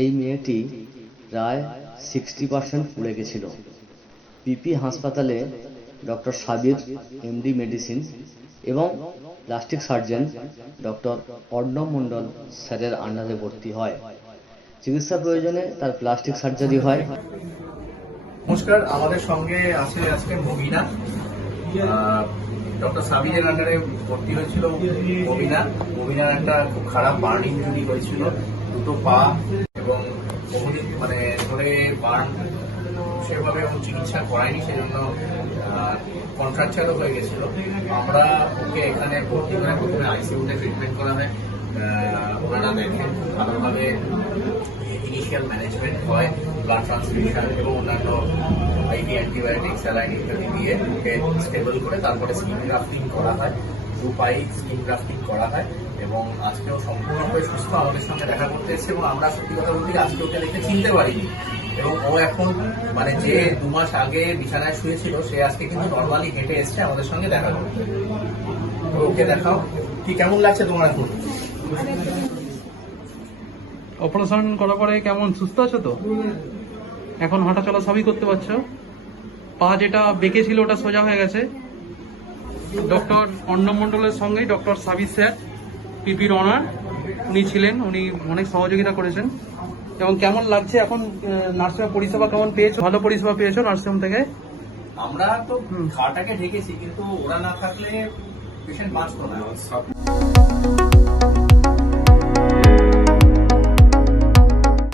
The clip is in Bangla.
এই মেয়েটি প্রায় 60% পুড়ে গেছিল। পিপি হাসপাতালে ডক্টর সাবির এমডি মেডিসিন এবং প্লাস্টিক সার্জন ডক্টর অর্ণব মণ্ডল স্যারের আন্ডারে ভর্তি হয়। চিকিৎসা প্রয়োজনে তার প্লাস্টিক সার্জারি হয়। নমস্কার, আমাদের সঙ্গে আছে আজকে মবিনা। ডক্টর সাবিরের আন্ডারে ভর্তি হয়েছিল মবিনার একটা খুব খারাপ বার্ন ইনজুরি হয়েছিল, দুটো পা এবং বহুদিন ধরে বার্ন সেভাবে চিকিৎসা করায়নি, সেজন্য কন্ট্রাকচারও হয়ে গেছিল। আমরা ওকে এখানে ভর্তি করে প্রথমে আইসিইউতে ট্রিটমেন্ট করা হয়। ওনারা দেখেন খুব ভালোভাবে ইনিশিয়াল ম্যানেজমেন্ট হয়, ব্লাড ট্রান্সফিউশন এবং অন্যান্য আইভি অ্যান্টিবায়োটিক স্যালাইন ইত্যাদি দিয়ে ওকে স্টেবল করে তারপরে স্কিন গ্রাফটিং করা হয়, 2 পাই স্কিন গ্রাফটিং করা হয় এবং আজকেও সম্পূর্ণভাবে সুস্থ আমাদের সঙ্গে দেখা করতে এসেছে এবং আমরা সত্যি কথা বলতে আজকে ওকে দেখে চিনতে পারিনি এবং ও এখন যে 2 মাস আগে বিছানায় শুয়েছিল সে আজকে কিন্তু নর্মালি হেঁটে এসছে আমাদের সঙ্গে দেখা করতে। ওকে দেখাও, কি কেমন লাগছে তোমার এখন? অপারেশন করার পরে কেমন, সুস্থ আছো তো? এখন হাঁটা চলা সবই করতে পারছো? পা যেটা বেঁকে ছিল ওটা সোজা হয়ে গেছে। ডক্টর অর্ণব মণ্ডলের সঙ্গে ডক্টর সাবির স্যার পিপির অনার উনি ছিলেন, উনি অনেক সহযোগিতা করেছেন। এবং কেমন লাগছে এখন নার্সিংহোম পরিষেবা কেমন পেয়েছো? ভালো পরিষেবা পেয়েছো নার্সিংহোম থেকে? আমরা তো খাটাকে ঢেকেছি, কিন্তু ওরা না থাকলে পেশেন্ট বাঁচতো না।